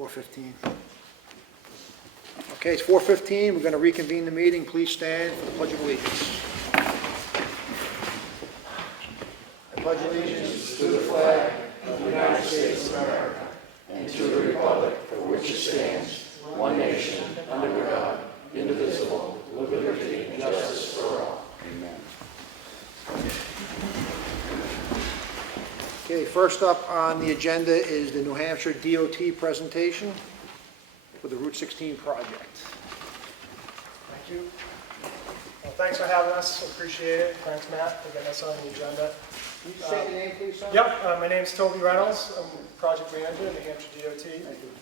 4:15. Okay, it's 4:15. We're going to reconvene the meeting. Please stand for the Pledge of Allegiance. I pledge allegiance to the flag of the United States of America and to the republic for which it stands, one nation, under God, indivisible, with liberty and justice for all. Amen. Okay, first up on the agenda is the New Hampshire DOT presentation for the Route 16 project. Thank you. Well, thanks for having us. Appreciate it. Thanks, Matt, for getting us on the agenda. Can you say your name, please, sir? Yep, my name's Toby Reynolds. I'm project manager at New Hampshire DOT. Thank you.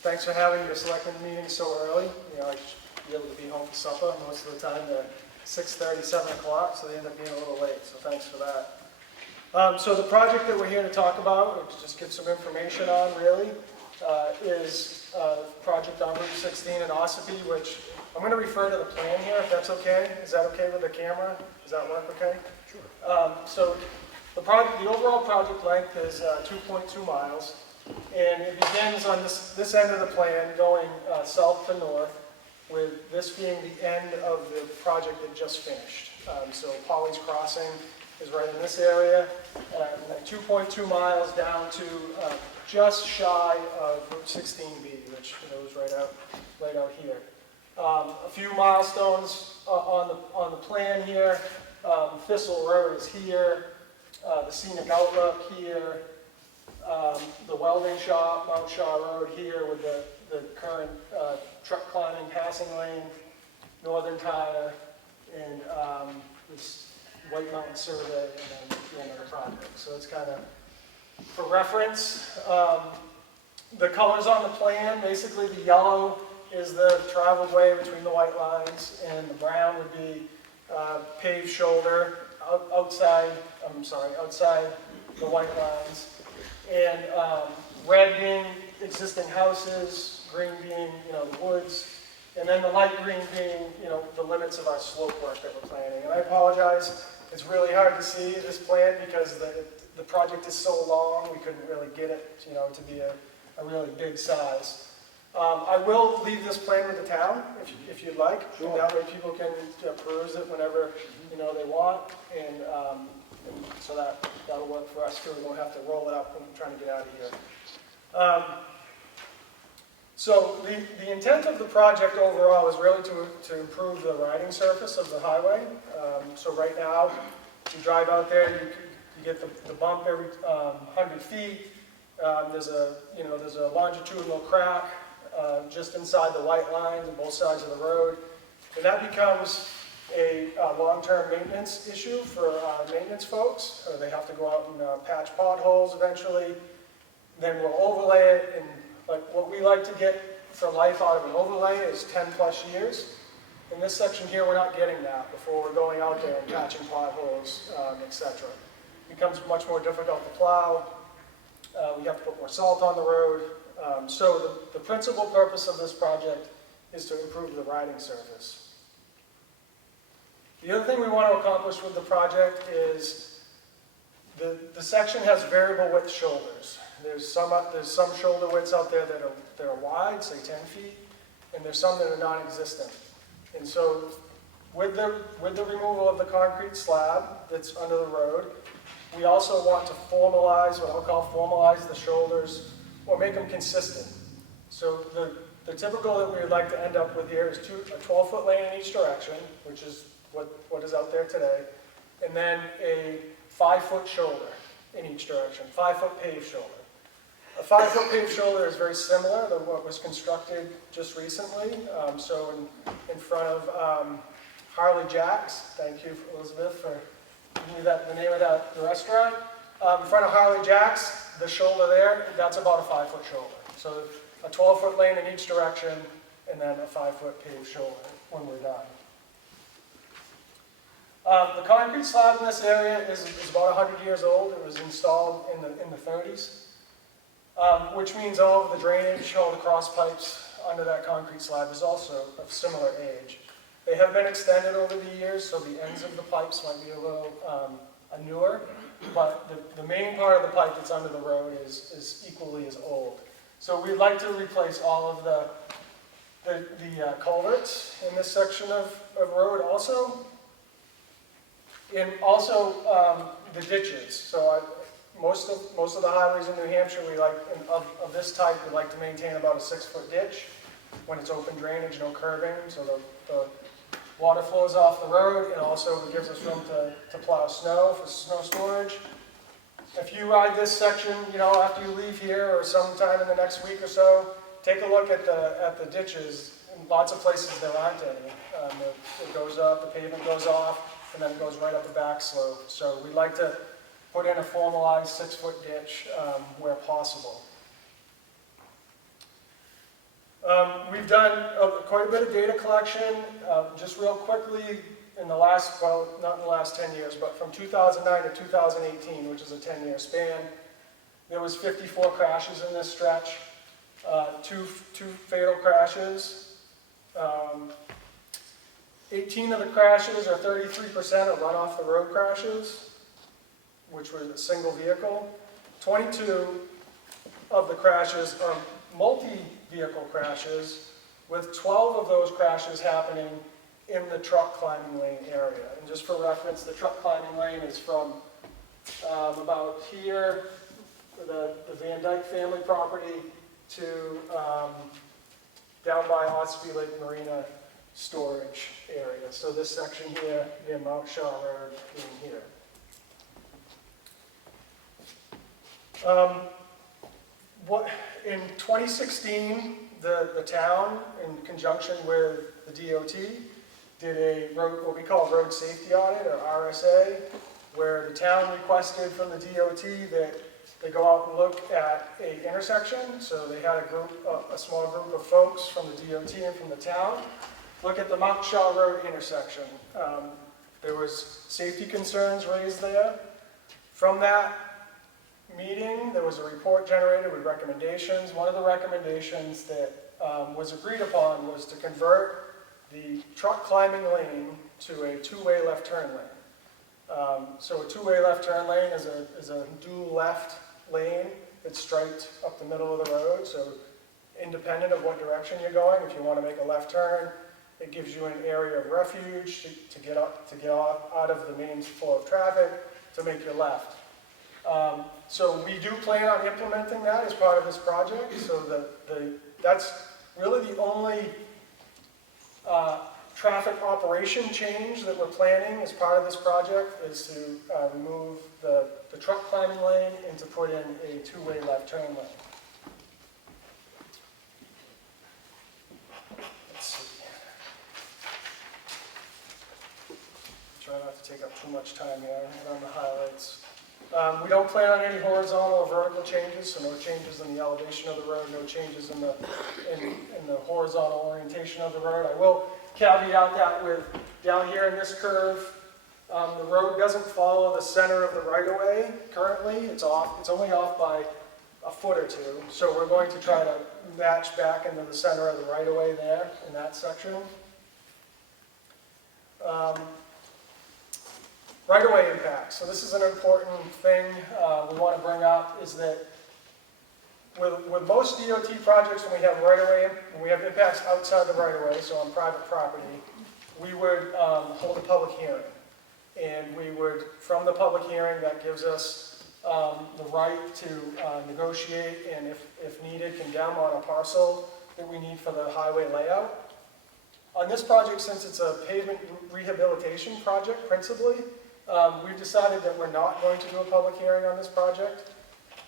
Thanks for having your selectmen meeting so early. You know, I should be able to be home for supper most of the time. They're 6:30, 7 o'clock, so they end up being a little late, so thanks for that. So the project that we're here to talk about, or to just give some information on really, is a project on Route 16 in Ossipee, which I'm going to refer to the plan here, if that's okay. Is that okay with the camera? Does that work okay? Sure. So the overall project length is 2.2 miles, and it begins on this end of the plan going south to north, with this being the end of the project that just finished. So Polly's Crossing is right in this area, and then 2.2 miles down to just shy of Route 16B, which goes right out here. A few milestones on the plan here. Thistle Road is here, the Scenic Outlook here, the welding shop, Mount Shaw Road here with the current truck climbing passing lane, Northern Tire, and this White Mountain Survey, and then the end of the project. So it's kind of, for reference, the colors on the plan, basically the yellow is the traveled way between the white lines, and the brown would be paved shoulder outside the white lines, and red being existing houses, green being, the woods, and then the light green being, the limits of our slope work that we're planning. And I apologize, it's really hard to see this plan because the project is so long, we couldn't really get it, to be a really big size. I will leave this plan with the town, if you'd like. Sure. That way people can peruse it whenever, they want, and so that'll work for us too. We won't have to roll it up when I'm trying to get out of here. So the intent of the project overall is really to improve the riding surface of the highway. So right now, you drive out there, you get the bump every 100 feet. There's a longitudinal crack just inside the white lines on both sides of the road, and that becomes a long-term maintenance issue for maintenance folks. They have to go out and patch potholes eventually. Then we'll overlay it, and what we like to get for life out of an overlay is 10 plus years. In this section here, we're not getting that before we're going out there and patching potholes, etc. It becomes much more difficult to plow. We have to put more salt on the road. So the principal purpose of this project is to improve the riding surface. The other thing we want to accomplish with the project is the section has variable width shoulders. There's some shoulder widths out there that are wide, say 10 feet, and there's some that are non-existent. And so with the removal of the concrete slab that's under the road, we also want to formalize, what I'll call formalize the shoulders, or make them consistent. So the typical that we would like to end up with here is a 12-foot lane in each direction, which is what is out there today, and then a 5-foot shoulder in each direction, 5-foot paved shoulder. A 5-foot paved shoulder is very similar to what was constructed just recently. So in front of Harley Jack's, thank you, Elizabeth, for giving me the name of the restaurant. In front of Harley Jack's, the shoulder there, that's about a 5-foot shoulder. So a 12-foot lane in each direction, and then a 5-foot paved shoulder when we're done. The concrete slab in this area is about 100 years old. It was installed in the 30s, which means all of the drainage, all the cross pipes under that concrete slab is also of similar age. They have been extended over the years, so the ends of the pipes might be a little newer, but the main part of the pipe that's under the road is equally as old. So we'd like to replace all of the culverts in this section of road also. And also the ditches. So most of the highways in New Hampshire, we like, of this type, we like to maintain about a 6-foot ditch when it's open drainage, no curbing, so the water flows off the road, and also it gives us room to plow snow for snow storage. If you ride this section, you know, after you leave here or sometime in the next week or so, take a look at the ditches. In lots of places there aren't any. It goes up, the pavement goes off, and then it goes right up the back slope. So we'd like to put in a formalized 6-foot ditch where possible. We've done quite a bit of data collection. Just real quickly, in the last, well, not in the last 10 years, but from 2009 to 2018, which is a 10-year span, there was 54 crashes in this stretch, two fatal crashes. 18 of the crashes, or 33%, are run-off-the-road crashes, which were a single vehicle. 22 of the crashes are multi-vehicle crashes, with 12 of those crashes happening in the truck climbing lane area. And just for reference, the truck climbing lane is from about here, the Van Dyke family property, to down by Ossipee Lake Marina storage area. So this section here, near Mount Shaw Road, in here. In 2016, the town, in conjunction with the DOT, did a road, what we call road safety audit, or RSA, where the town requested from the DOT that they go out and look at an intersection. So they had a small group of folks from the DOT and from the town look at the Mount Shaw Road intersection. There was safety concerns raised there. From that meeting, there was a report generated with recommendations. One of the recommendations that was agreed upon was to convert the truck climbing lane to a two-way left turn lane. So a two-way left turn lane is a dual left lane that's striped up the middle of the road. So independent of what direction you're going, if you want to make a left turn, it gives you an area of refuge to get out of the main flow of traffic to make your left. So we do plan on implementing that as part of this project. So that's really the only traffic operation change that we're planning as part of this project, is to remove the truck climbing lane and to put in a two-way left turn lane. Let's see. Try not to take up too much time here on the highlights. We don't plan on any horizontal or vertical changes, so no changes in the elevation of the road, no changes in the horizontal orientation of the road. I will caveat that with, down here in this curve, the road doesn't follow the center of the right-of-way currently. It's only off by a foot or two, so we're going to try to match back into the center of the right-of-way there in that section. Right-of-way impacts. So this is an important thing we want to bring up, is that with most DOT projects, when we have right-of-way, when we have impacts outside the right-of-way, so on private property, we would hold a public hearing. And we would, from the public hearing, that gives us the right to negotiate, and if needed, condemn on a parcel that we need for the highway layout. On this project, since it's a pavement rehabilitation project principally, we've decided that we're not going to do a public hearing on this project.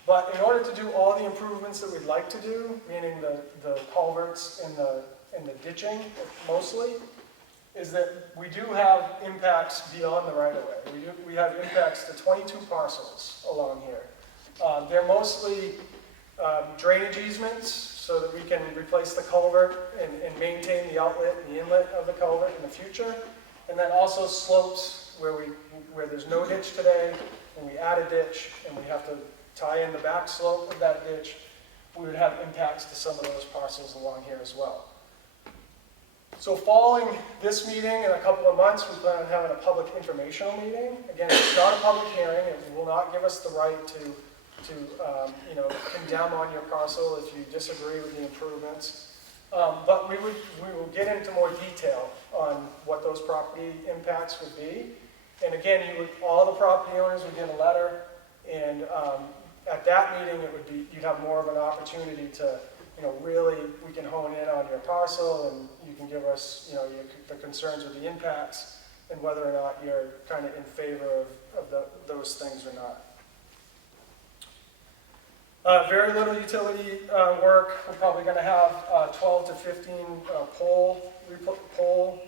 But in order to do all the improvements that we'd like to do, meaning the culverts and the ditching mostly, is that we do have impacts beyond the right-of-way. We have impacts to 22 parcels along here. They're mostly drainage easements, so that we can replace the culvert and maintain the outlet and the inlet of the culvert in the future. And then also slopes where there's no ditch today, and we add a ditch and we have to tie in the back slope of that ditch, we would have impacts to some of those parcels along here as well. So following this meeting, in a couple of months, we plan on having a public informational meeting. Again, it's not a public hearing. It will not give us the right to condemn on your parcel if you disagree with the improvements. But we will get into more detail on what those property impacts would be. And again, all the property owners would get a letter, and at that meeting, you'd have more of an opportunity to, really, we can hone in on your parcel, and you can give us, the concerns with the impacts, and whether or not you're kind of in favor of those things or not. Very little utility work. We're probably going to have 12 to 15 pole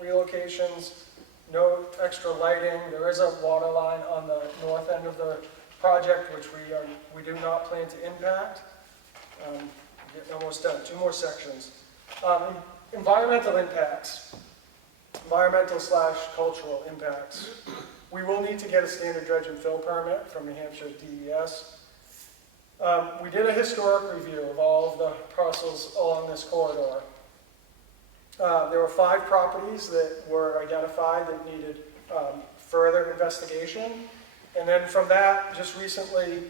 relocations. No extra lighting. There is a water line on the north end of the project, which we do not plan to impact. Getting almost done. 2 more sections. Environmental impacts. Environmental/cultural impacts. We will need to get a standard dredge and fill permit from New Hampshire DES. We did a historic review of all of the parcels along this corridor. There were 5 properties that were identified that needed further investigation. And then from that, just recently,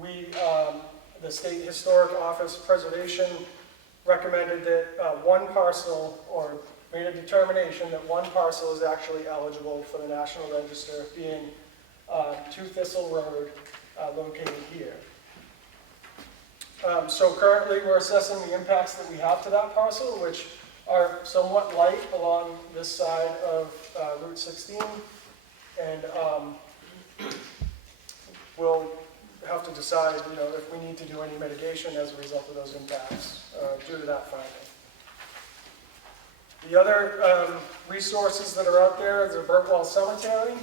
the State Historic Office Preservation recommended that one parcel, or made a determination that one parcel is actually eligible for the National Register, being 2 Thistle Road, located here. So currently we're assessing the impacts that we have to that parcel, which are somewhat light along this side of Route 16, and we'll have to decide, if we need to do any mitigation as a result of those impacts due to that finding. The other resources that are out there is the Burtwell Cemetery,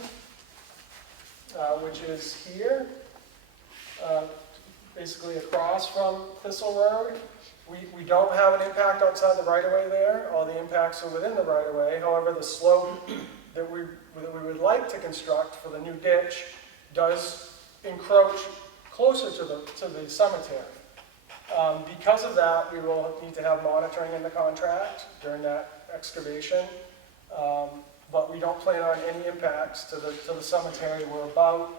which is here, basically across from Thistle Road. We don't have an impact outside the right-of-way there. All the impacts are within the right-of-way. However, the slope that we would like to construct for the new ditch does encroach closer to the cemetery. Because of that, we will need to have monitoring in the contract during that excavation. But we don't plan on any impacts to the cemetery. We're about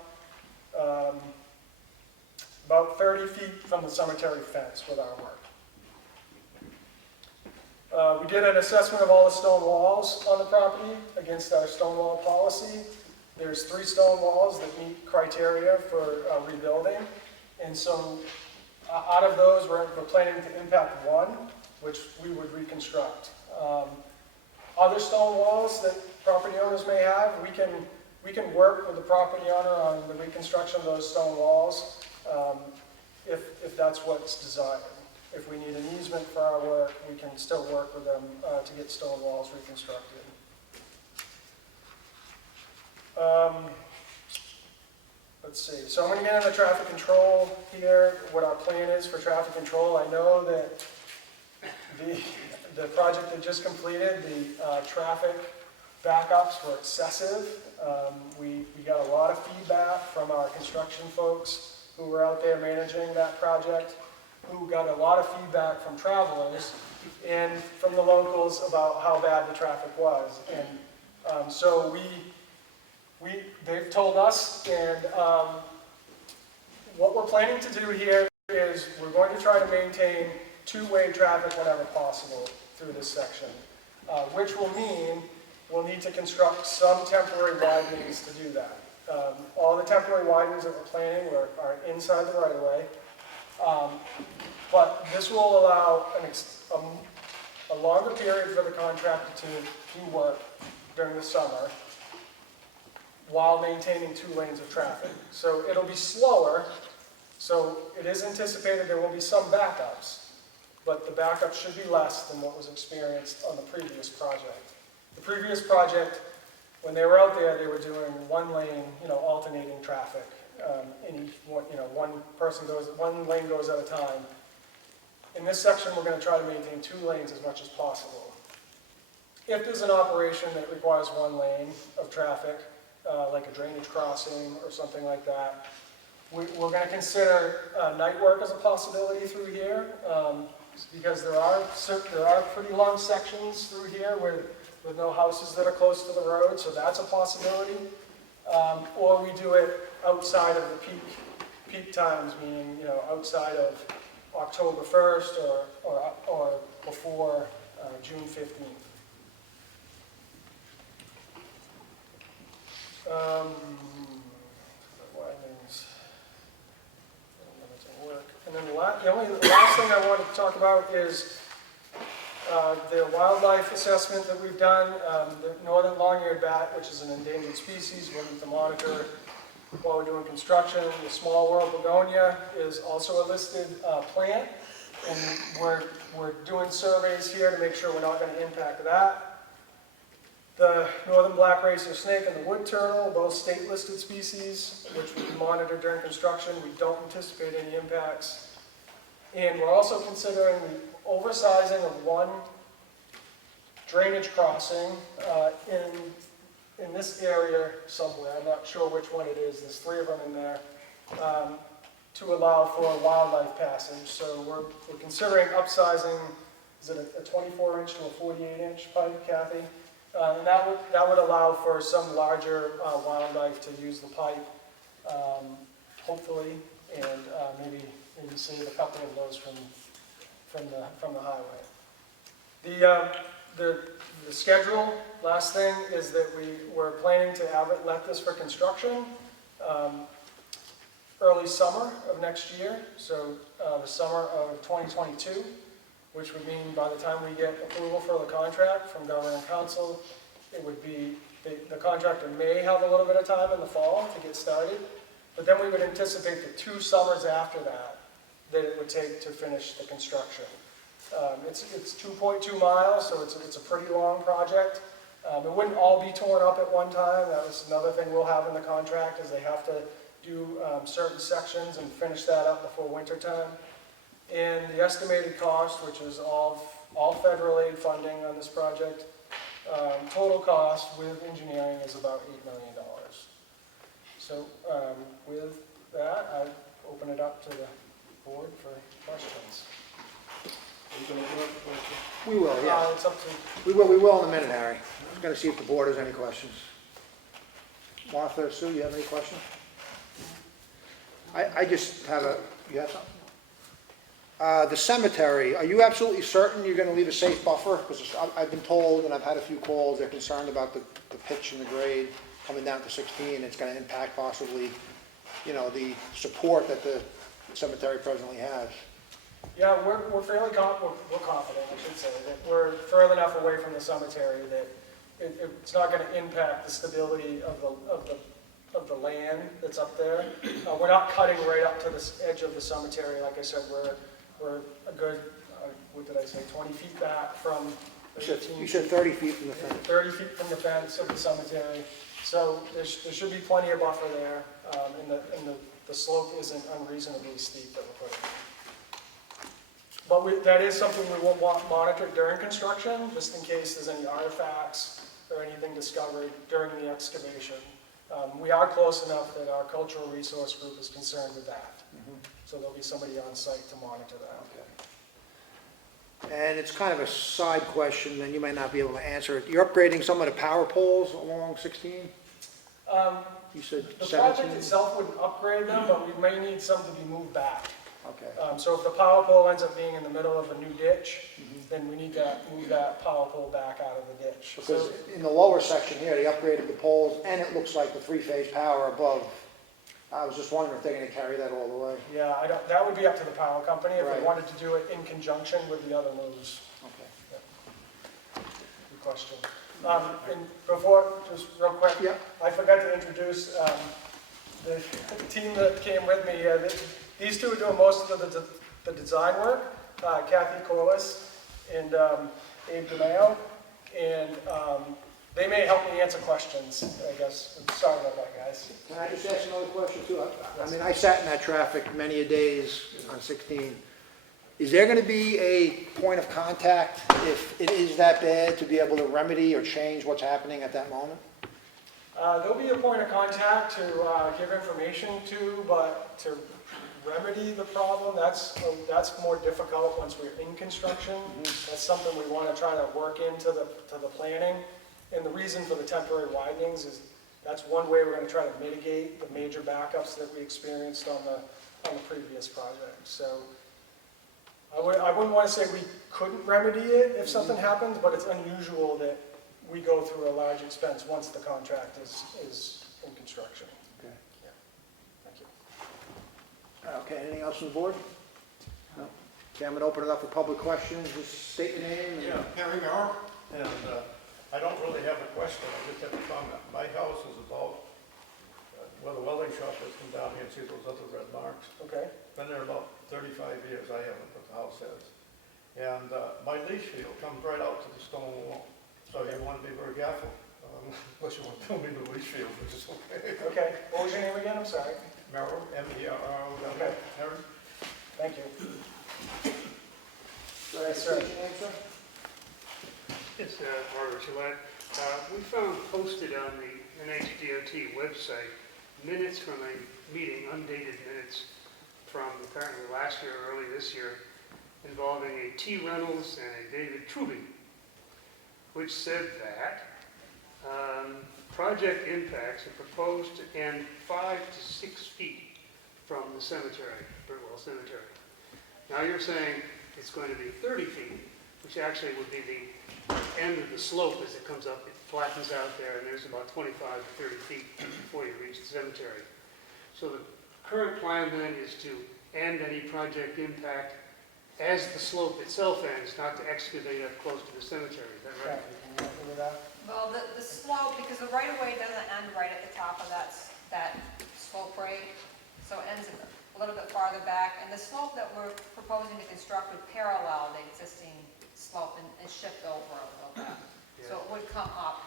30 feet from the cemetery fence with our work. We did an assessment of all the stone walls on the property against our stone wall policy. There's 3 stone walls that meet criteria for rebuilding. And so out of those, we're planning to impact 1, which we would reconstruct. Other stone walls that property owners may have, we can work with the property owner on the reconstruction of those stone walls if that's what's desired. If we need an easement for our work, we can still work with them to get stone walls reconstructed. Let's see. So I'm going to get into traffic control here, what our plan is for traffic control. I know that the project that just completed, the traffic backups were excessive. We got a lot of feedback from our construction folks who were out there managing that project, who got a lot of feedback from travelers and from the locals about how bad the traffic was. And so they've told us, and what we're planning to do here is we're going to try to maintain 2-way traffic whenever possible through this section, which will mean we'll need to construct some temporary widenings to do that. All the temporary widenings that we're planning are inside the right-of-way, but this will allow a longer period for the contractor to do work during the summer while maintaining 2 lanes of traffic. So it'll be slower, so it is anticipated there will be some backups, but the backups should be less than what was experienced on the previous project. The previous project, when they were out there, they were doing 1 lane, alternating traffic. In each one, one lane goes at a time. In this section, we're going to try to maintain 2 lanes as much as possible. If there's an operation that requires 1 lane of traffic, like a drainage crossing or something like that, we're going to consider night work as a possibility through here, because there are pretty long sections through here with no houses that are close to the road, so that's a possibility. Or we do it outside of the peak times, meaning, outside of October 1st or before June 15th. Widenings. Work. And then the last thing I wanted to talk about is the wildlife assessment that we've done. The northern long-eared bat, which is an endangered species, we'll need to monitor while we're doing construction. The small world begonia is also a listed plant, and we're doing surveys here to make sure we're not going to impact that. The northern black racer snake and the wood turtle, both state-listed species, which we monitor during construction. We don't anticipate any impacts. And we're also considering the oversizing of one drainage crossing in this area somewhere. I'm not sure which one it is. There's 3 of them in there, to allow for wildlife passage. So we're considering upsizing, is it a 24-inch to a 48-inch pipe, Kathy? And that would allow for some larger wildlife to use the pipe, hopefully, and maybe save a couple of those from the highway. The schedule, last thing, is that we're planning to let this for construction early summer of next year, so the summer of 2022. Which would mean by the time we get approval for the contract from government and council, it would be, the contractor may have a little bit of time in the fall to get started, but then we would anticipate the 2 summers after that it would take to finish the construction. It's 2.2 miles, so it's a pretty long project. It wouldn't all be torn up at one time. That was another thing we'll have in the contract, is they have to do certain sections and finish that up before winter time. And the estimated cost, which is all federal aid funding on this project, total cost with engineering is about $8 million. So with that, I open it up to the board for questions. Are you going to open up the question? We will, yeah. It's up to, We will in a minute, Harry. I'm going to see if the board has any questions. Martha or Sue, you have any questions? I just have you have something? The cemetery, are you absolutely certain you're going to leave a safe buffer? Because I've been told, and I've had a few calls, they're concerned about the pitch and the grade coming down to 16. It's going to impact possibly, the support that the cemetery presently has. yeah, we're fairly we're confident, I should say, that we're further enough away from the cemetery that it's not going to impact the stability of the land that's up there. We're not cutting right up to the edge of the cemetery. Like I said, we're a good, what did I say, 20 feet back from the You said 30 feet from the fence. 30 feet from the fence of the cemetery. So there should be plenty of buffer there, and the slope isn't unreasonably steep that we're putting in. But that is something we will want monitored during construction, just in case there's any artifacts or anything discovered during the excavation. We are close enough that our cultural resource group is concerned with that. So there'll be somebody on site to monitor that. And it's kind of a side question, and you may not be able to answer it. You're upgrading some of the power poles along 16? You said The 17? project itself wouldn't upgrade them, but we may need some to be moved back. Okay. So if the power pole ends up being in the middle of a new ditch, then we need to move that power pole back out of the ditch. Because in the lower section here, they upgraded the poles, and it looks like the 3-phase power above. I was just wondering if they're going to carry that all the way. Yeah, that would be up to the power company if Right. we wanted to do it in conjunction with the other moves. Okay. Good question. And before, just real quick, Yeah. I forgot to introduce the team that came with me. These two are doing most of the design work. Kathy Corliss and Abe DeMayo. And they may help me answer questions, I guess. Sorry about that, guys. Can I just ask another question too? I mean, I sat in that traffic many a days on 16. Is there going to be a point of contact if it is that bad to be able to remedy or change what's happening at that moment? There'll be a point of contact to give information to, but to remedy the problem, that's more difficult once we're in construction. That's something we want to try to work into the planning. And the reason for the temporary widenings is that's one way we're going to try to mitigate the major backups that we experienced on on the previous project. So I wouldn't want to say we couldn't remedy it if something happens, but it's unusual that we go through a large expense once the contract is in construction. Okay. Yeah. Thank you. Okay, anything else from the board? No? Okay, I'm gonna open it up for public questions, just state your name and... Yeah, Harry Merrill, and I don't really have a question, I just have a comment. My house is about, where the welding shop is, come down here and see those other red marks. Okay. Been there about 35 years, I haven't, but the house has. And my leach field comes right out to the stone wall, so you want to be very careful, unless you want to tell me the leach field, which is okay. Okay. What was your name again? I'm sorry. Merrill, M-E-R-R-O, Okay. Harry? Thank you. Go ahead, Sir. state your name, sir. It's Robert Gillette. We found posted on the NHDOT website minutes from a meeting, undated minutes from apparently last year or early this year, involving a T. Reynolds and a David Truby, which said that project impacts are proposed to end 5 to 6 feet from the cemetery, Britwell Cemetery. Now you're saying it's going to be 30 feet, which actually would be the end of the slope as it comes up. It flattens out there, and there's about 25 to 30 feet before you reach the cemetery. So the current plan then is to end any project impact as the slope itself ends, not to excavate up close to the cemetery. Is that right? Can you help me with that? Well, the slope, because the right-of-way doesn't end right at the top of that slope grade, so it ends a little bit farther back, and the slope that we're proposing to construct would parallel the existing slope and shift over a little bit. So it would come up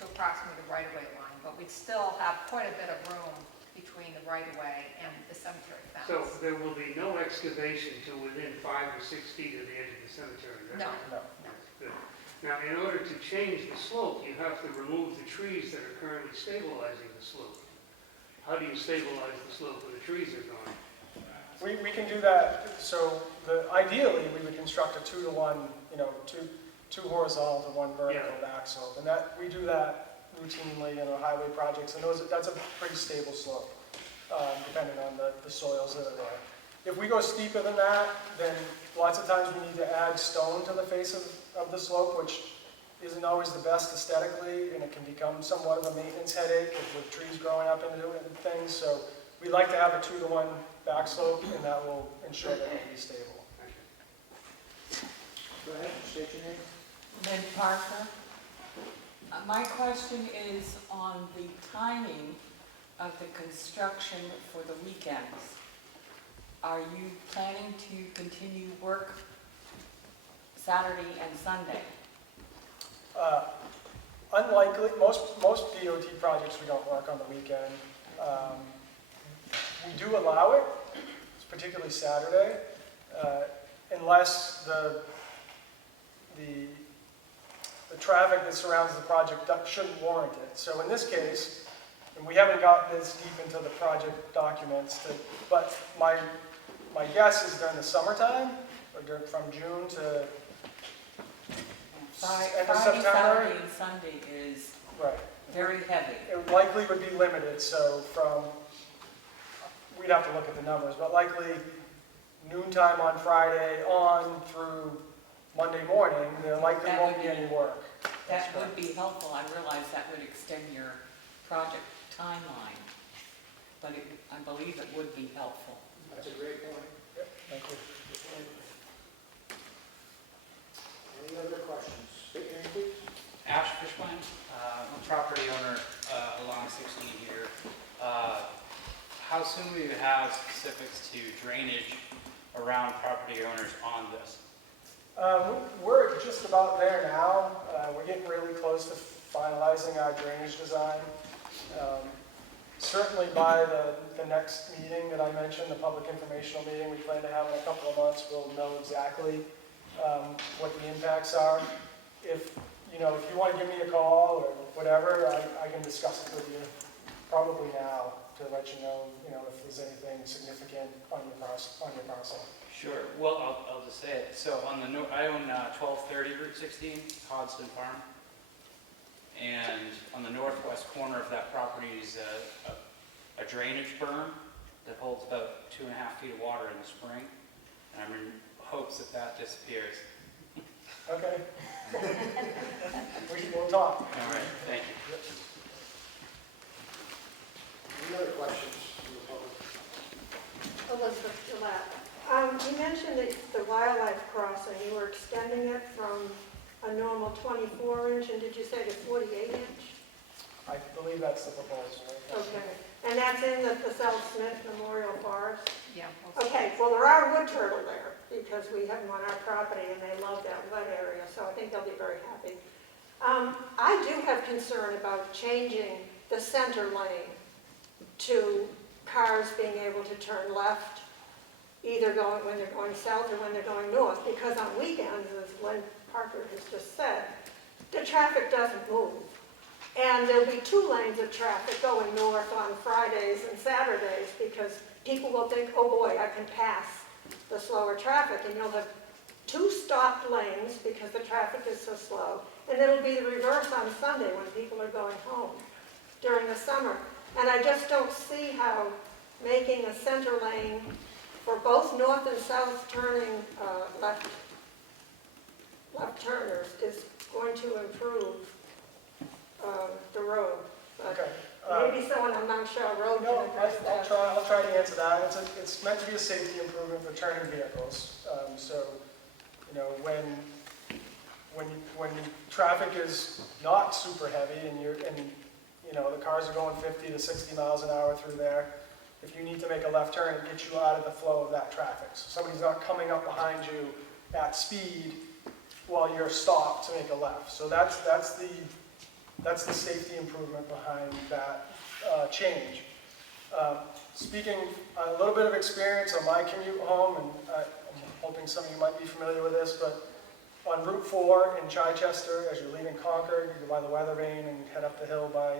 to approximately the right-of-way line, but we'd still have quite a bit of room between the right-of-way and the cemetery fence. So there will be no excavation to within 5 or 6 feet of the edge of the cemetery. Is that No, right? No. Good. Now, in order to change the slope, you have to remove the trees that are currently stabilizing the slope. How do you stabilize the slope when the trees are gone? We can do that. So ideally, we would construct a 2-to-1, two horizontal to 1 vertical back slope. And that we do that routinely in our highway projects. And that's a pretty stable slope, depending on the soils that are there. If we go steeper than that, then lots of times we need to add stone to the face of the slope, which isn't always the best aesthetically, and it can become somewhat of a maintenance headache with trees growing up into it and things. So we like to have a 2-to-1 back slope, and that will ensure that it will be stable. Go ahead, state your name. Lynn Parker. My question is on the timing of the construction for the weekends. Are you planning to continue work Saturday and Sunday? Unlikely. Most DOT projects we don't work on the weekend. We do allow it, particularly Saturday, unless the traffic that surrounds the project shouldn't warrant it. So in this case, and we haven't gotten this deep into the project documents, but my guess is during the summertime, or from June to end of Friday, September. Saturday, and Sunday is Right. very heavy. It likely would be limited, so we'd have to look at the numbers, but likely noontime on Friday on through Monday morning, there likely That won't would be be- any work. That's That would be helpful. I realize that would extend your project timeline, but I believe it would be helpful. That's a great point. Yep, thank you. Any other questions? State your name, please. Ash Fishman, I'm a property owner along 16 here. How soon will you have specifics to drainage around property owners on this? We're just about there now. We're getting really close to finalizing our drainage design. Certainly by the next meeting that I mentioned, the public informational meeting we plan to have in a couple of months, we'll know exactly what the impacts are. If you want to give me a call or whatever, I can discuss it with you probably now to let you know, if there's anything significant on your parcel. Sure. Well, I'll just say it. So I own 1230 Route 16, Hodgson Farm. And on the northwest corner of that property is a drainage berm that holds about 2.5 feet of water in the spring. And I'm in hopes that that disappears. Okay. We'll talk. All right, thank you. Any other questions from the public? Elizabeth Gillette. You mentioned that the wildlife crossing, you were extending it from a normal 24-inch, and did you say to 48-inch? I believe that's the proposal. Okay, and that's in the South Smith Memorial Forest? Yeah. Okay, well, there are wood turtle there, because we have them on our property, and they love that wood area, so I think they'll be very happy. I do have concern about changing the center lane to cars being able to turn left, either when they're going south or when they're going north, because on weekends, as Glenn Parker has just said, the traffic doesn't move. And there'll be 2 lanes of traffic going north on Fridays and Saturdays, because people will think, oh boy, I can pass the slower traffic, and you'll have 2 stopped lanes because the traffic is so slow. And it'll be the reverse on Sunday when people are going home during the summer. And I just don't see how making a center lane for both north and south turning left turners is going to improve the road. But Okay. maybe someone on Mount Shell Road No, can address that. I'll try to answer that. It's meant to be a safety improvement for turning vehicles. So, you know, when traffic is not super heavy and you know, the cars are going 50 to 60 miles an hour through there, if you need to make a left turn, it gets you out of the flow of that traffic. So somebody's not coming up behind you at speed while you're stopped to make a left. So that's the safety improvement behind that change. Speaking a little bit of experience on my commute home, and I'm hoping some of you might be familiar with this, but on Route 4 in Chichester, as you're leaving Concord, you go by the weather vane and head up the hill by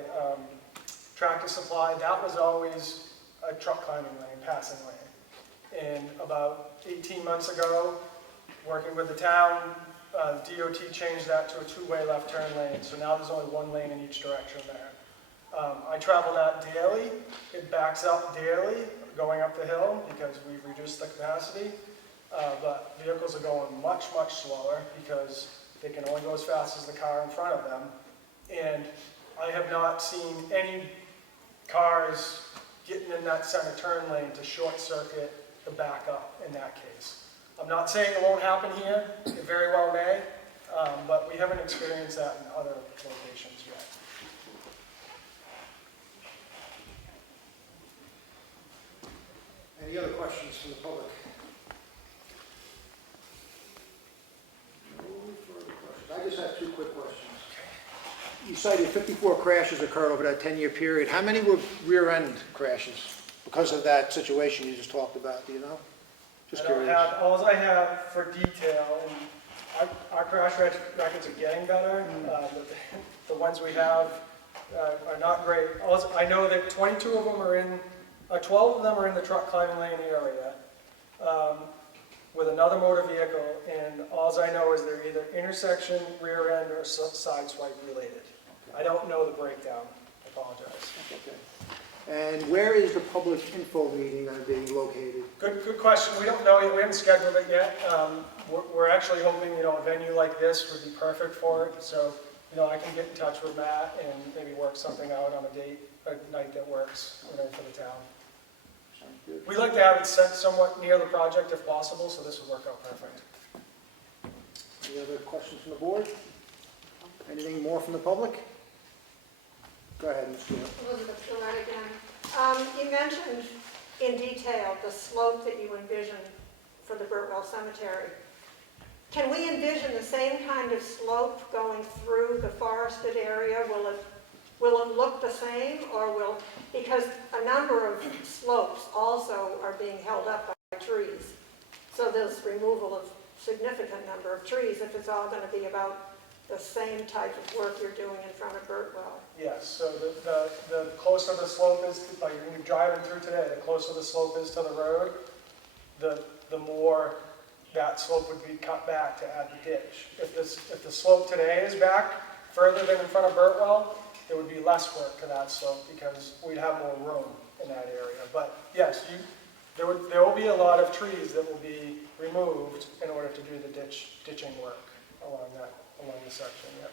Tractor Supply. That was always a truck climbing lane, passing lane. And about 18 months ago, working with the town, DOT changed that to a 2-way left turn lane. So now there's only 1 lane in each direction there. I travel that daily. It backs up daily going up the hill because we've reduced the capacity. But vehicles are going much, much slower because they can only go as fast as the car in front of them. And I have not seen any cars getting in that center turn lane to short circuit the backup in that case. I'm not saying it won't happen here, it very well may, but we haven't experienced that in other locations yet. Any other questions from the public? No further questions. I just have 2 quick questions. You cited 54 crashes occurred over that 10-year period. How many were rear-end crashes because of that situation you just talked about? Do you know? Just curious. All I have for detail, and our crash records are getting better, but the ones we have are not great. I know that 22 of them are in, 12 of them are in the truck climbing lane area with another motor vehicle, and all I know is they're either intersection, rear end, or side swipe related. I don't know the breakdown. I apologize. Okay. And where is the public info meeting going to be located? Good question. We don't know yet. We haven't scheduled it yet. We're actually hoping, you know, a venue like this would be perfect for it. So, you know, I can get in touch with Matt and maybe work something out on a night that works, you know, for the town. Sounds good. We'd like to have it set somewhat near the project if possible, so this would work out perfect. Any other questions from the board? Anything more from the public? Go ahead, Ms. Gillette. Elizabeth Gillette again. You mentioned in detail the slope that you envision for the Burtwell Cemetery. Can we envision the same kind of slope going through the forested area? Will it look the same, or because a number of slopes also are being held up by trees. So there's removal of significant number of trees if it's all going to be about the same type of work you're doing in front of Burtwell. Yes, so the closer the slope is, like when you're driving through today, the closer the slope is to the road, the more that slope would be cut back to add the ditch. If the slope today is back further than in front of Burtwell, there would be less work to that slope because we'd have more room in that area. But yes, there will be a lot of trees that will be removed in order to do the ditching work along the section, yeah.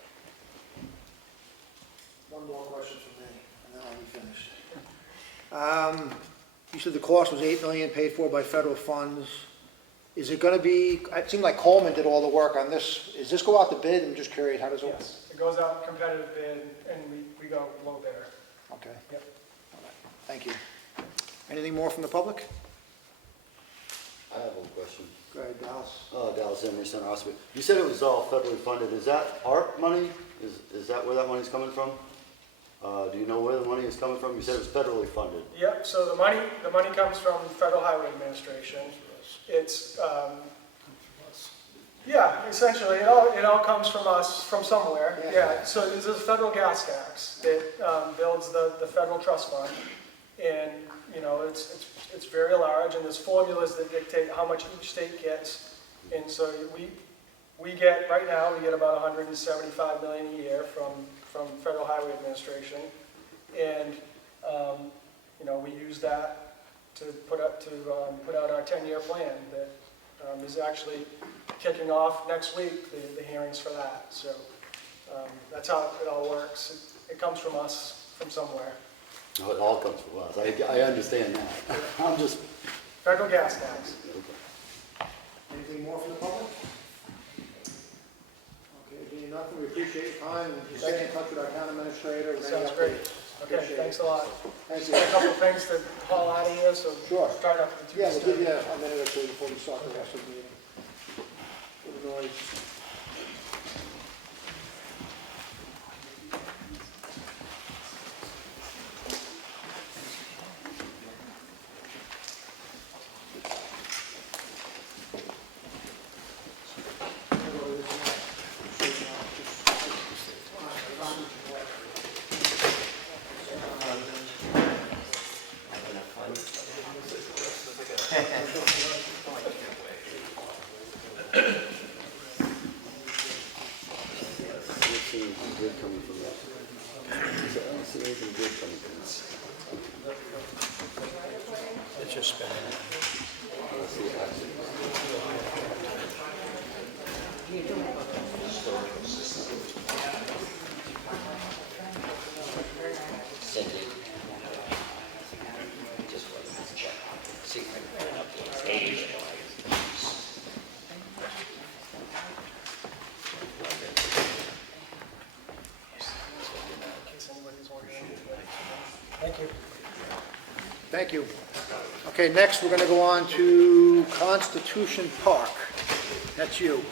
One more question from me, and then I'll be finished. You said the cost was $8 million paid for by federal funds. Is it gonna be, it seemed like Coleman did all the work on this. Does this go out to bid? I'm just curious, how does it work? Yes, it goes out in competitive bid, and we go low bidder. Okay. Yep. All right. Thank you. Anything more from the public? I have one question. Go ahead, Dallas. Dallas Emerson, Ossipee. You said it was all federally funded. Is that ARP money? Is that where that money's coming from? Do you know where the money is coming from? You said it was federally funded. Yep, so the money comes from Federal Highway Administration. It's, yeah, essentially, it all comes from us, from somewhere. Yeah, so there's a federal gas tax that builds the federal trust fund. And, you know, it's very large, and there's formulas that dictate how much each state gets. And so we get, right now, we get about $175 million a year from Federal Highway Administration. And, you know, we use that to put out our 10-year plan that is actually kicking off next week, the hearings for that. So that's how it all works. It comes from us, from somewhere. No, it all comes from us. I understand that. I'm just... Federal gas tax. Okay. Anything more from the public? Okay, being nothing, we appreciate your time, and stay in touch with our town administrator. with any Sounds great. updates. Okay, Appreciate thanks it. a lot. Thank Just got a you. couple of things to haul out of here, so Sure. try not to be too Yeah, we'll give you disturbing. a minute or two before we start the rest of the meeting. For the noise. I don't see anything good coming from that. I don't see anything good coming from that. It's just spinning. I don't see action. In case anybody's wondering. Thank you. Thank you. Okay, next, we're gonna go on to Constitution Park. That's you.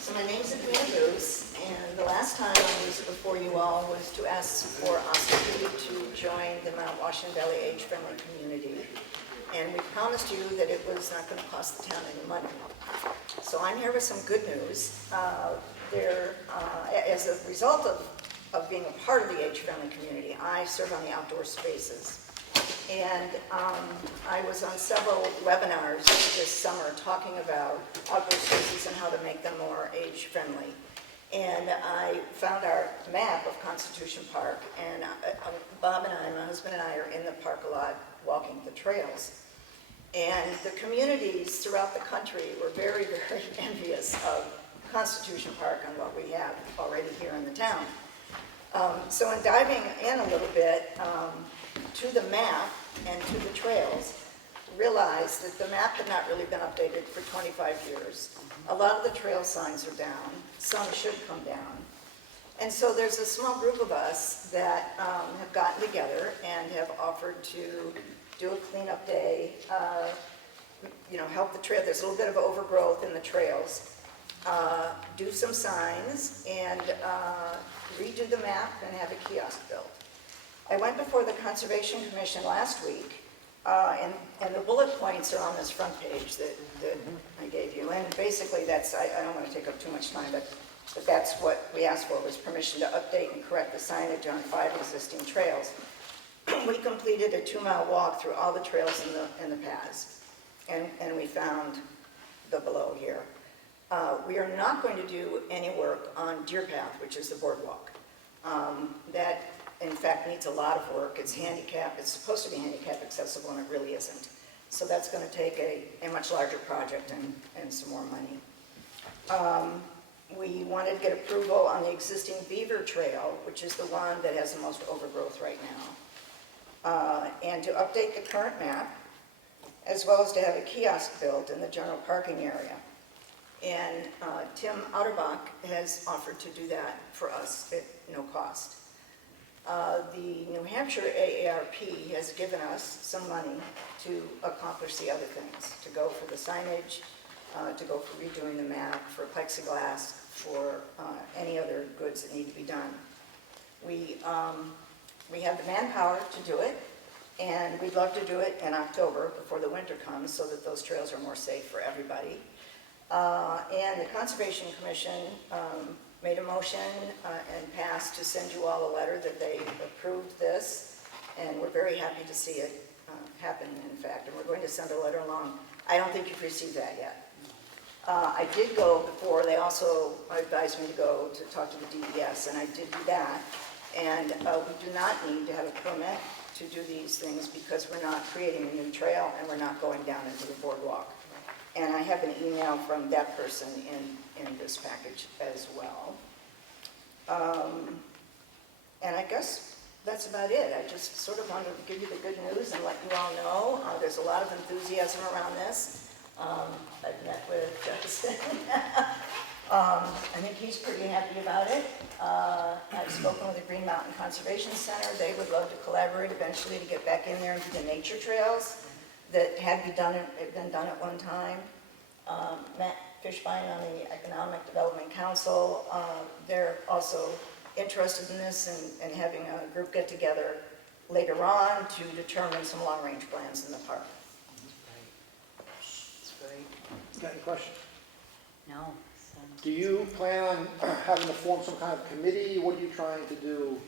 So my name's Amanda Bruce, and the last time I was before you all was to ask for Ossipee to join the Mount Washington Valley Age-Friendly Community. And we promised you that it was not going to cost the town any money. So I'm here with some good news. As a result of being a part of the Age-Friendly Community, I serve on the outdoor spaces. And I was on several webinars this summer talking about outdoor spaces and how to make them more age-friendly. And I found our map of Constitution Park, and Bob and I, my husband and I, are in the park a lot, walking the trails. And the communities throughout the country were very, very envious of Constitution Park and what we have already here in the town. So in diving in a little bit to the map and to the trails, realized that the map had not really been updated for 25 years. A lot of the trail signs are down. Some should come down. And so there's a small group of us that have gotten together and have offered to do a cleanup day, help the trail. There's a little bit of overgrowth in the trails. Do some signs and redo the map and have a kiosk built. I went before the Conservation Commission last week, and the bullet points are on this front page that I gave you. And basically that's, I don't want to take up too much time, but that's what we asked for, was permission to update and correct the signage on 5 existing trails. We completed a 2-mile walk through all the trails in the paths, and we found the below here. We are not going to do any work on Deer Path, which is the boardwalk. That in fact, needs a lot of work. It's it's supposed to be handicap accessible, and it really isn't. So that's going to take a much larger project and some more money. We wanted to get approval on the existing Beaver Trail, which is the one that has the most overgrowth right now, and to update the current map, as well as to have a kiosk built in the general parking area. And Tim Otterbach has offered to do that for us at no cost. The New Hampshire AARP has given us some money to accomplish the other things, to go for the signage, to go for redoing the map, for plexiglass, for any other goods that need to be done. We have the manpower to do it, and we'd love to do it in October before the winter comes so that those trails are more safe for everybody. And the Conservation Commission made a motion and passed to send you all a letter that they approved this, and we're very happy to see it happen, in fact, and we're going to send a letter along. I don't think you've received that yet. I did go before. They also advised me to go to talk to the DES, and I did do that, and we do not need to have a permit to do these things because we're not creating a new trail and we're not going down into the boardwalk. And I have an email from that person in this package as well. And I guess that's about it. I just sort of wanted to give you the good news and let you all know. There's a lot of enthusiasm around this. I've met with Jefferson. I think he's pretty happy about it. I've spoken with the Green Mountain Conservation Center. They would love to collaborate eventually to get back in there and do the nature trails that had been done at one time. Matt Fishbein on the Economic Development Council, they're also interested in this and having a group get together later on to determine some long-range plans in the park. It's great. Got any questions? No. Do you plan on having to form some kind of committee? What are you trying to do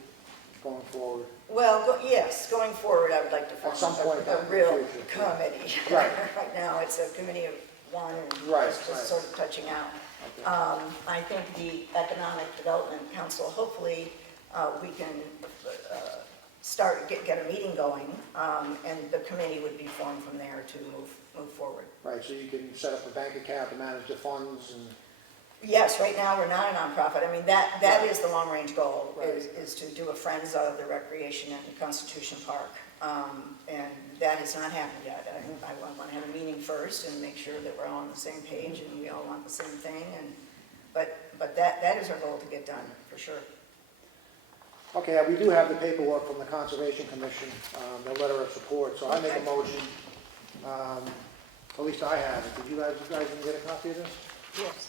going forward? Well, yes, going forward, I would like to form At some point a in the real future. committee. Right. Right now, it's a committee of one and Right, just right. sort of touching out. Okay. I think the Economic Development Council, hopefully, we can get a meeting going, and the committee would be formed from there to move forward. Right, so you can set up a bank account to manage the funds and... Yes, right now, we're not a nonprofit. I mean, that is the long-range goal, Right. is to do a Friends of the Recreation at Constitution Park. And that has not happened yet. I want to have a meeting first and make sure that we're all on the same page and we all want the same thing. But that is our goal to get done, for sure. Okay, we do have the paperwork from the Conservation Commission, the letter of support, so I make a motion, at least I have it. Did you guys didn't get a copy of this? Yes.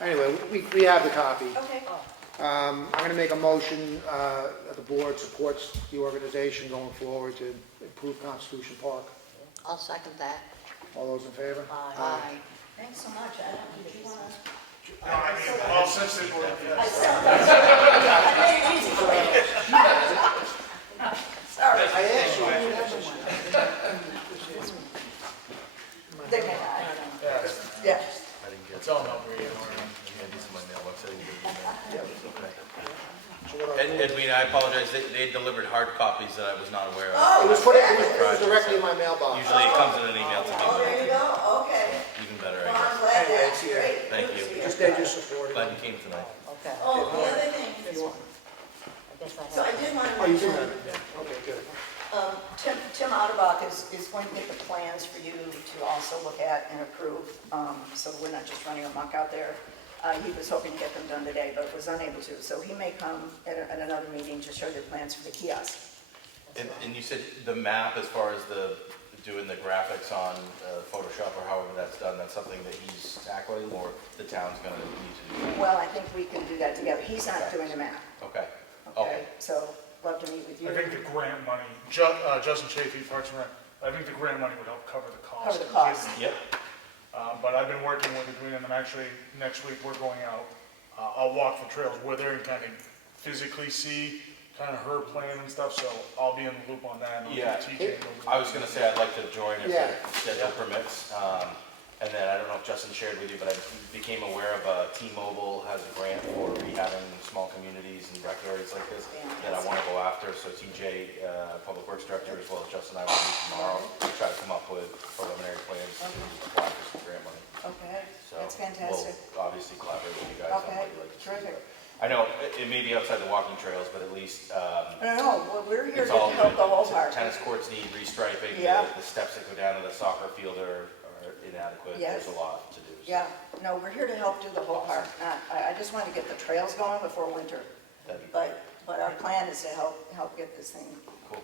Anyway, we have the copy. Okay. I'm going to make a motion that the board supports the organization going forward to improve Constitution Park. I'll second that. All those in favor? Aye. Thanks so much. Adam, did you want to? No, I mean, well, since they were, I made it easy for you. Sorry. I asked you. They may, I don't know. Yeah. It's all about me. These are my mailbox. I didn't get it. Edwina, I apologize. They delivered hard copies that I was not aware of. It was directly in my mailbox. Usually it comes in an email to Oh, me. there you go. Okay. Even better, Well, I I'm guess. glad that's great. Thank you. Just they just supported. Glad you came tonight. Okay. Oh, the other thing. So I did want to Oh, you do mention, have it? Okay, good. Tim Otterbach is going to get the plans for you to also look at and approve, so we're not just running amok out there. He was hoping to get them done today, but was unable to, so he may come at another meeting to show the plans for the kiosk. And you said the map, as far as doing the graphics on Photoshop or however that's done, that's something that he's tackling, or the town's going to need to do that? Well, I think we can do that together. He's not doing the map, Okay. okay? So, love to meet with you. I think the grant money, Justin Chafee, Parks and Rec, I think the grant money would help cover the cost. Cover the cost. Yep. But I've been working with the Green, and then actually next week we're going out. I'll walk the trails where they're kind of physically see kind of her plan and stuff, so I'll be in the loop on that. And Yeah, TJ will- I was going to say I'd like to join if Yeah. the schedule permits. And then, I don't know if Justin shared with you, but I became aware of T-Mobile has a grant for rehabbing small communities and rec areas like this that I want to go after. So TJ, Public Works Director, as well as Justin and I will meet tomorrow to try to come up with preliminary plans to apply for some grant money. Okay, So that's fantastic. we'll obviously collaborate with you guys on Okay, what you'd like to see. terrific. I know it may be outside the walking trails, but at least No, well, we're here it's to all help good. the whole park. Tennis courts need restriping. Yeah. The steps that go down to the soccer field are inadequate. Yes. There's a lot to do. So Yeah, no, we're here to help do the whole park. I just want to get the trails going before winter. that'd be But our plan is to help get this thing cool.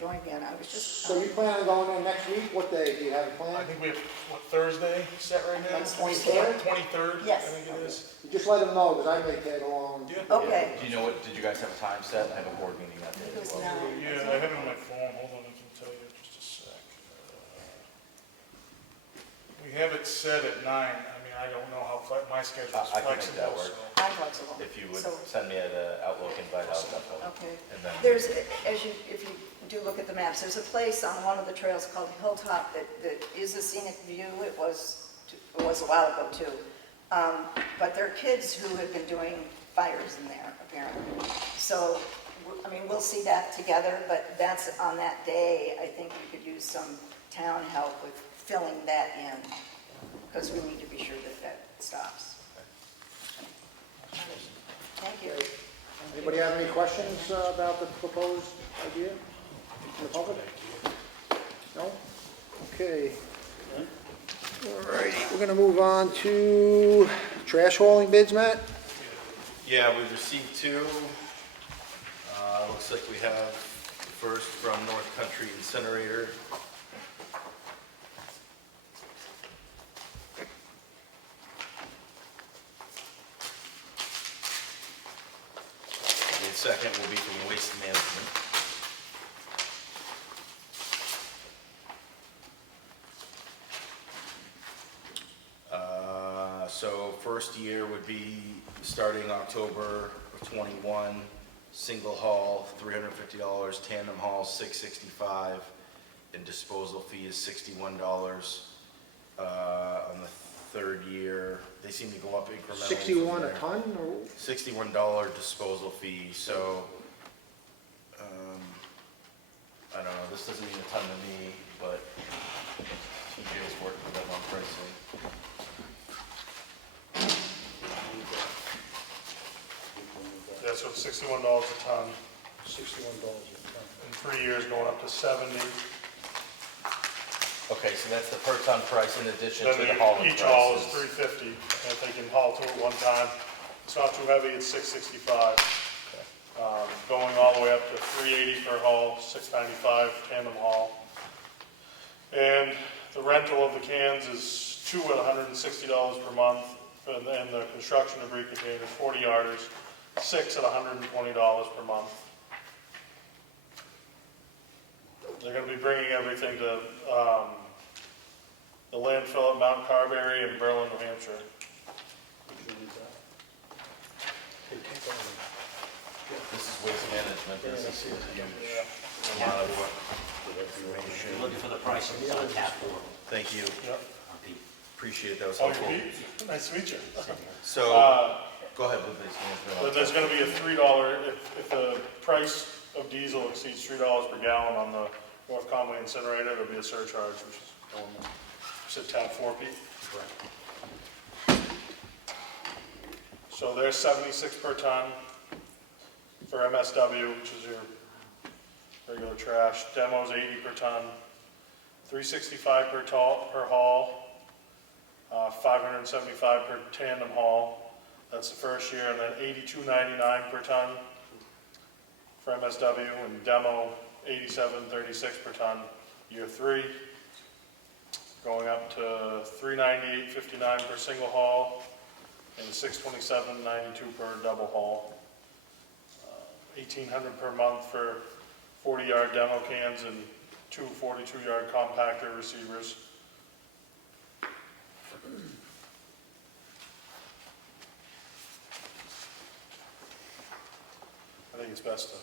going again. I was just, So you plan on going in next week? What day? Do you have a I plan? think we have, what, Thursday set right now? That's 23rd? 23rd, I Yes. think it is. Just let them know, because I may tag along. Yeah. okay. Do you know what, did you guys have a time set? I have a board meeting that day It was as well. now. Yeah, I have it on my phone, hold on, I can tell you just a sec. We have it set at 9, I mean, I don't know how, my schedule's I can make that flexible, work. so. I'm flexible. If you would So, send me an Outlook invite, I'll definitely. okay. And then, There's, if you do look at the maps, there's a place on one of the trails called Hilltop that is a scenic view. It was a while ago too. But there are kids who have been doing fires in there, apparently. So, I mean, we'll see that together, but that's on that day. I think we could use some town help with filling that in, because we need to be sure that that stops. Thank you. Anybody have any questions about the proposed idea from the public? No? Okay. All righty, we're going to move on to trash hauling bids, Matt? yeah, we received 2. Looks like we have the first from North Country Incinerator. The second will be from Waste Management. So first year would be starting October of '21, single haul, $350, tandem haul, $665, and disposal fee is $61. On the third year, they seem to go up incrementally. 61 from a there. ton, or? $61 disposal fee, so, I don't know, this doesn't mean a ton to me, but TJ's working with them on pricing. Yeah, so it's $61 a ton, $61 a ton. in 3 years going up to 70. Okay, so that's the per ton price in addition to the Then hauling each haul is prices. $350, and if they can haul to it one time, it's not too heavy, it's $665. Going all the way up to $380 per haul, $695 tandem haul. And the rental of the cans is 2 at $160 per month, and the construction debris containers, 40 yarders, 6 at $120 per month. They're gonna be bringing everything to, the landfill at Mount Carberry in Berlin, New Hampshire. This is waste management, this is huge. A lot of information. Looking for the price on tap for Thank you, Yep. appreciate that, was Oh, helpful. you Pete? Nice to meet you. So, Uh, go ahead with waste management. But there's gonna be a $3, if the price of diesel exceeds $3 per gallon on the North Conway incinerator, there'll be a surcharge, which is normal. Should tab 4P. So there's 76 per ton for MSW, which is your regular trash. Demo's 80 per ton, 365 per haul, 575 per tandem haul. That's the first year, and then $82.99 per ton for MSW, and demo $87.36 per ton, year 3. Going up to $398.59 per single haul, and $627.92 per double haul. $1,800 per month for 40-yard demo cans and 2 42-yard compactor receivers. I think it's best to,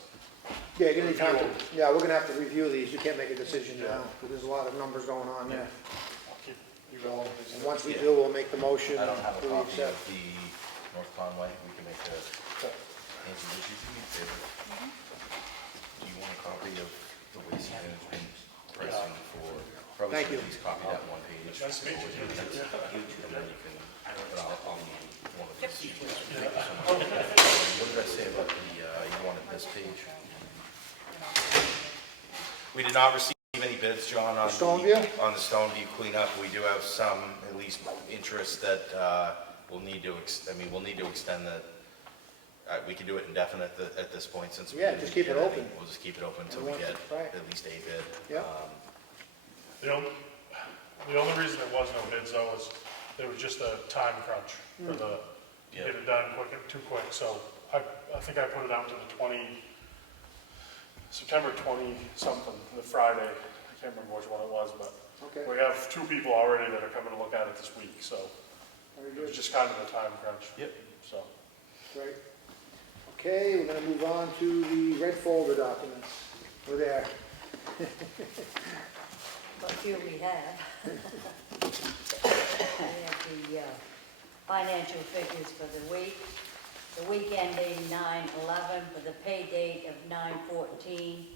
Yeah, you're gonna need time to, yeah, we're gonna have to review these. You can't make a decision now, because there's a lot of numbers going on there. I'll keep you going. And once once we do, we'll make the motion. I don't have a to copy of accept. the North Conway, we can make a, Angie, would you do me a favor? Do you want a copy of the waste management pricing for, probably Thank should you. at least copy that one page. Nice to meet you. And then you can, but I'll need one of these. Thank you so much. What did I say about the, you wanted this page? We did not receive any bids, John, on Stoneview? on the Stoneview cleanup. We do have some, at least, interest that we'll need to, we'll need to extend the, we can do it indefinite at this point since we Yeah, didn't just keep get it any. open. We'll just keep it open until we Once- get right. at least a bid. Yep. The only reason there was no bids though was there was just a time crunch for the, to get it done too quick. So I think I put it out to the September 20 something, the Friday. I can't remember which one it was, but Okay, we have 2 people already that are coming to look at it this week. So very it was good. just kind of a time crunch. Yep. So. Great. Okay, we're gonna move on to the red folder documents. We're there. What few we have. We have the financial figures for the week. The week ending 9/11 for the pay date of 9/14.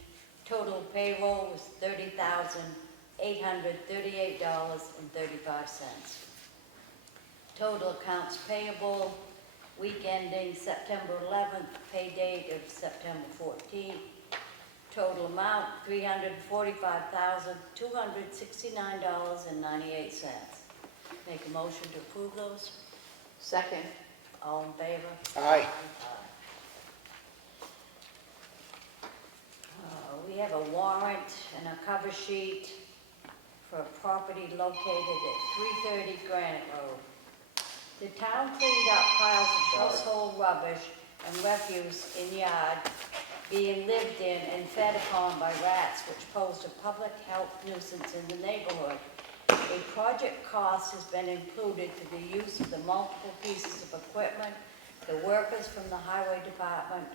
Total payroll was $30,838.35. Total accounts payable, week ending September 11th, pay date of September 14th. Total amount, $345,269.98. Make a motion to approve those? Second. All in favor? Aye. We have a warrant and a cover sheet for a property located at 330 Granite Road. The town cleaned up piles of household rubbish and refuse in yard being lived in and fed upon by rats, which posed a public health nuisance in the neighborhood. A project cost has been included for the use of the multiple pieces of equipment, the workers from the highway department,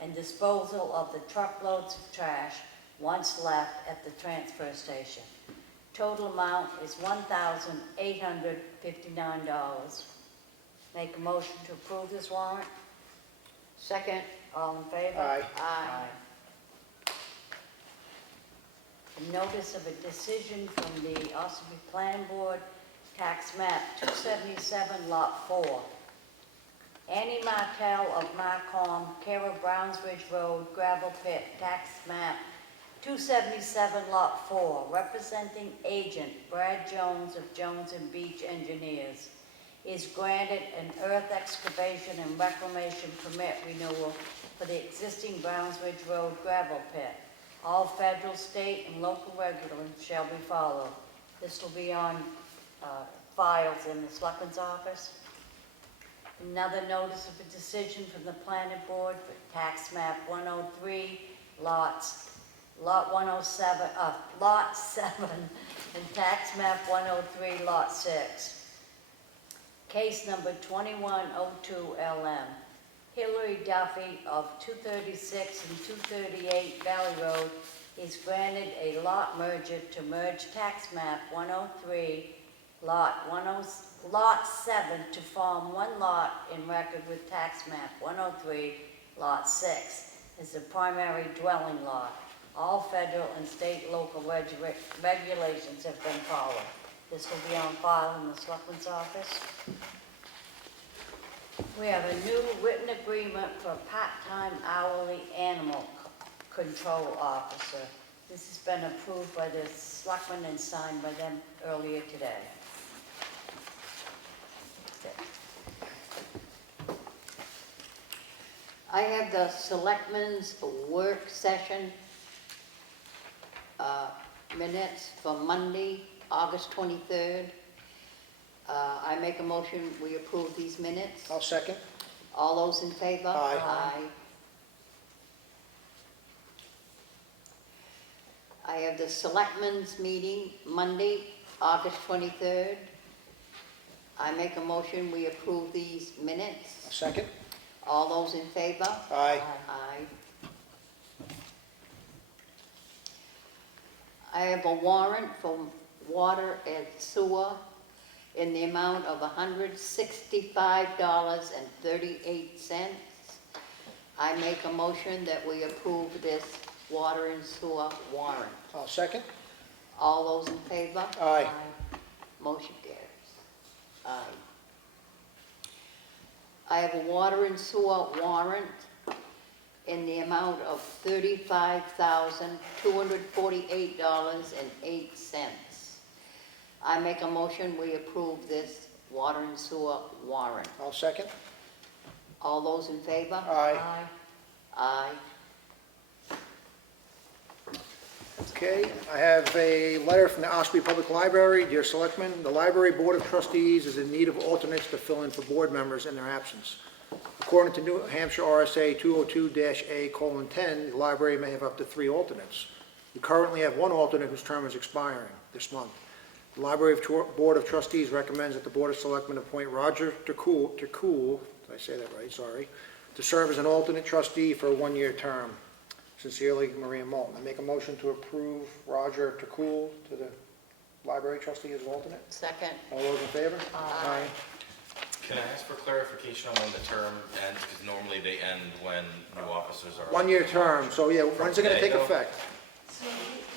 and disposal of the truckloads of trash once left at the transfer station. Total amount is $1,859. Make a motion to approve this warrant? Second. All in favor? Aye. Aye. A notice of a decision from the Ossipee Planning Board, tax map 277, lot 4. Annie Martell of Marcom, care of Browns Ridge Road, gravel pit, tax map 277, lot 4, representing agent Brad Jones of Jones and Beach Engineers, is granted an earth excavation and reclamation permit renewal for the existing Browns Ridge Road gravel pit. All federal, state, and local regulations shall be followed. This will be on files in the Selectmen's office. Another notice of a decision from the planning board for tax map 103, lot 7, and tax map 103, lot 6. Case number 2102 LM. Hillary Duffy of 236 and 238 Valley Road is granted a lot merger to merge tax map 103, lot 7 to form one lot in record with tax map 103, lot 6 as the primary dwelling lot. All federal and state local regulations have been followed. This will be on file in the Selectmen's office. We have a new written agreement for a part-time hourly animal control officer. This has been approved by the Selectmen and signed by them earlier today. I have the Selectmen's work session minutes for Monday, August 23rd. I make a motion, we approve these minutes. I'll second. All those in favor? Aye. Aye. I have the Selectmen's meeting Monday, August 23rd. I make a motion, we approve these minutes. Second. All those in favor? Aye. Aye. I have a warrant for water and sewer in the amount of $165.38. I make a motion that we approve this water and sewer warrant. I'll second. All those in favor? Aye. Motion carries. Aye. I have a water and sewer warrant in the amount of $35,248.08. I make a motion, we approve this water and sewer warrant. I'll second. All those in favor? Aye. Aye. Okay, I have a letter from the Ossipee Public Library. Dear Selectmen, the Library Board of Trustees is in need of alternates to fill in for board members in their absence. According to New Hampshire RSA 202-A:10, the library may have up to 3 alternates. We currently have 1 alternate whose term is expiring this month. The Library Board of Trustees recommends that the Board of Selectmen appoint Roger Tercool, did I say that right? Sorry, to serve as an alternate trustee for a 1-year term. Sincerely, Maria Moulton. I make a motion to approve Roger Tercool to the library trustee as alternate. Second. All those in favor? Aye. Can I ask for clarification on when the term ends? Because normally they end when new officers are. 1-year term, so yeah, when's it gonna take effect? So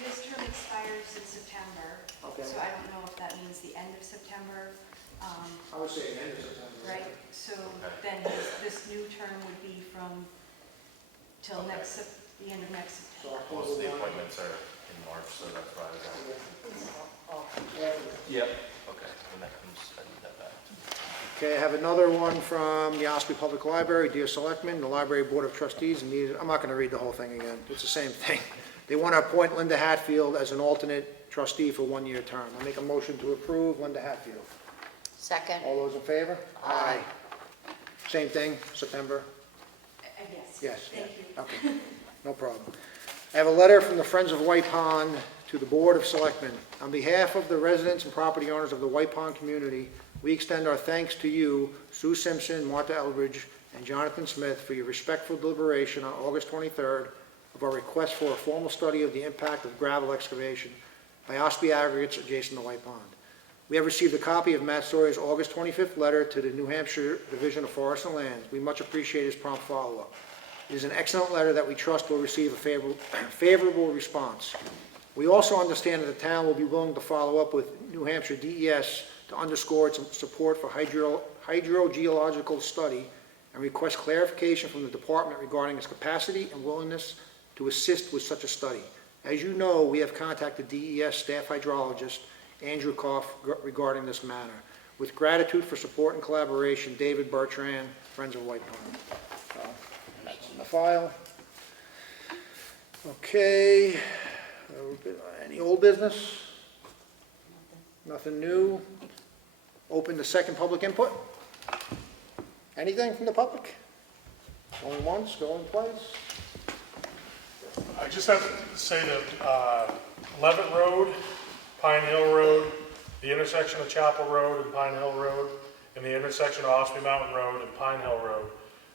his term expires in September. Okay. So I don't know if that means the end of September. I would say end of September. Right, so then this new term would be from till the end of next September. Most of the appointments are in March, so that's why I was asking. Yep. Okay, and that comes, I need that back. Okay, I have another one from the Ossipee Public Library. Dear Selectmen, the Library Board of Trustees, I'm not gonna read the whole thing again. It's the same thing. They want to appoint Linda Hatfield as an alternate trustee for 1-year term. I make a motion to approve Linda Hatfield. Second. All those in favor? Aye. Same thing, September? Yes. Yes. Thank you. Okay, no problem. I have a letter from the Friends of White Pond to the Board of Selectmen. On behalf of the residents and property owners of the White Pond community, we extend our thanks to you, Sue Simpson, Martha Eldridge, and Jonathan Smith for your respectful deliberation on August 23rd of our request for a formal study of the impact of gravel excavation by Ossipee aggregates adjacent to White Pond. We have received a copy of Matt Sawyer's August 25th letter to the New Hampshire Division of Forests and Lands. We much appreciate his prompt follow-up. It is an excellent letter that we trust will receive a favorable response. We also understand that the town will be willing to follow up with New Hampshire DES to underscore its support for hydrogeological study and request clarification from the department regarding its capacity and willingness to assist with such a study. As you know, we have contacted DES staff hydrologist Andrew Koff regarding this matter. With gratitude for support and collaboration, David Bertrand, Friends of White Pond. So, that's in the file. Okay, any old business? Nothing new? Open to second public input? Anything from the public? Going once, going twice? I just have to say that Levitt Road, Pine Hill Road, the intersection of Chapel Road and Pine Hill Road, and the intersection of Ossipee Mountain Road and Pine Hill Road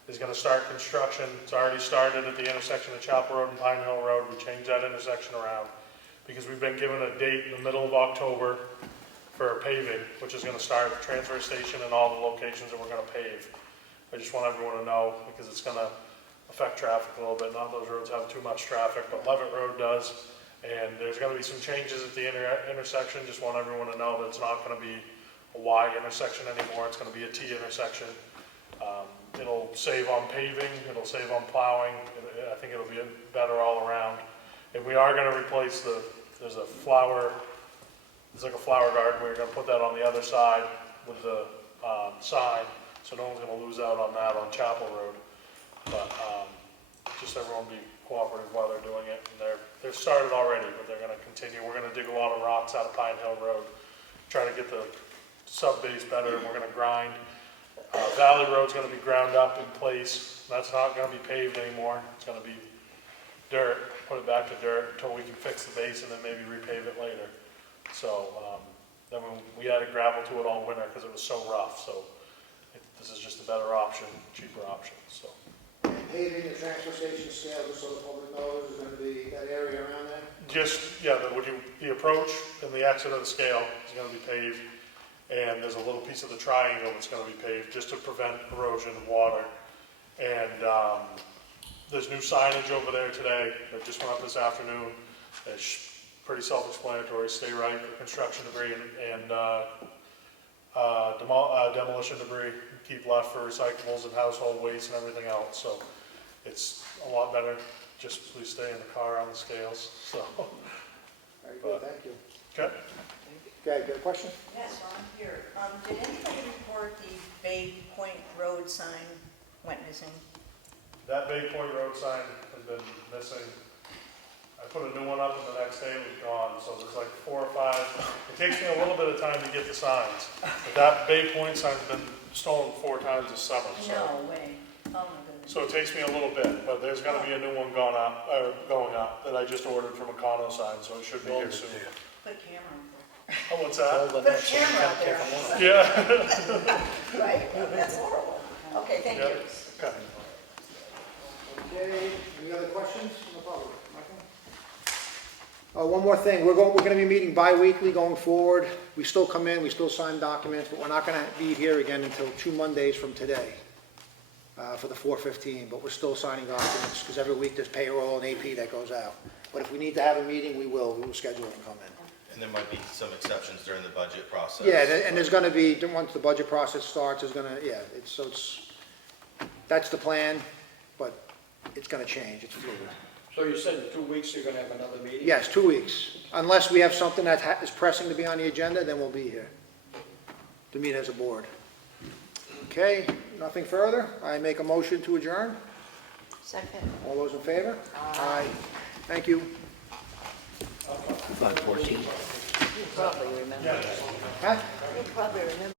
is going to start construction. It's already started at the intersection of Chapel Road and Pine Hill Road. We changed that intersection around because we've been given a date in the middle of October for paving, which is going to start at the transfer station and all the locations that we're going to pave. I just want everyone to know because it's going to affect traffic a little bit. Not those roads have too much traffic, but Levitt Road does. And there's going to be some changes at the intersection. Just want everyone to know that it's not going to be a Y intersection anymore. It's going to be a T intersection. It'll save on paving. It'll save on plowing. I think it'll be better all around. And we are going to replace there's like a flower garden. We're going to put that on the other side with the sign. So no one's going to lose out on that on Chapel Road. But just everyone be cooperative while they're doing it. And they're started already, but they're going to continue. We're going to dig a lot of rocks out of Pine Hill Road, try to get the sub base better, and we're going to grind. Valley Road's going to be ground up in place. That's not going to be paved anymore. It's going to be dirt. Put it back to dirt until we can fix the base and then maybe repave it later. So then we added gravel to it all winter because it was so rough. So this is just a better option, cheaper option. So. Paving the transfer station scale, just so the public knows, is going to be that area around there? Just, yeah, the approach and the exit of the scale is going to be paved. and there's a little piece of the triangle that's gonna be paved just to prevent erosion of water. And there's new signage over there today that just went up this afternoon. It's pretty self-explanatory, stay right for construction debris and demolition debris, keep left for recyclables and household waste and everything else. So it's a lot better, just please stay in the car on the scales, so. Very good, thank you. Okay. Okay, got a question? Yes, while I'm here, did anybody report the Bay Point Road sign went missing? That Bay Point Road sign has been missing. I put a new one up and the next day it was gone, so there's like 4 or 5. It takes me a little bit of time to get the signs. But that Bay Point sign's been stolen 4 times this summer, so. No way. Oh, my goodness. So it takes me a little bit, but there's gonna be a new one going up that I just ordered from a Comeau sign, so it should be here soon. Put a camera up Oh, what's that? there. Put a camera up there. Yeah. Right? That's horrible. Okay, thank you. Okay. Okay, any other questions from the public? Nothing? One more thing, we're going to be meeting bi-weekly going forward. We still come in, we still sign documents, but we're not going to be here again until 2 Mondays from today for the 4/15, but we're still signing documents because every week there's payroll and AP that goes out. But if we need to have a meeting, we will schedule it and come in. And there might be some exceptions during the budget process. Yeah, and there's going to be, once the budget process starts, there's going to, yeah, that's the plan, but it's going to change, it's fluid. So you said in 2 weeks you're gonna have another meeting? Yes, 2 weeks. Unless we have something that is pressing to be on the agenda, then we'll be here to meet as a board. Okay, nothing further. I make a motion to adjourn. Second. All those in favor? Aye. Thank you. 5:14. You probably remember. Huh? You'll probably remember.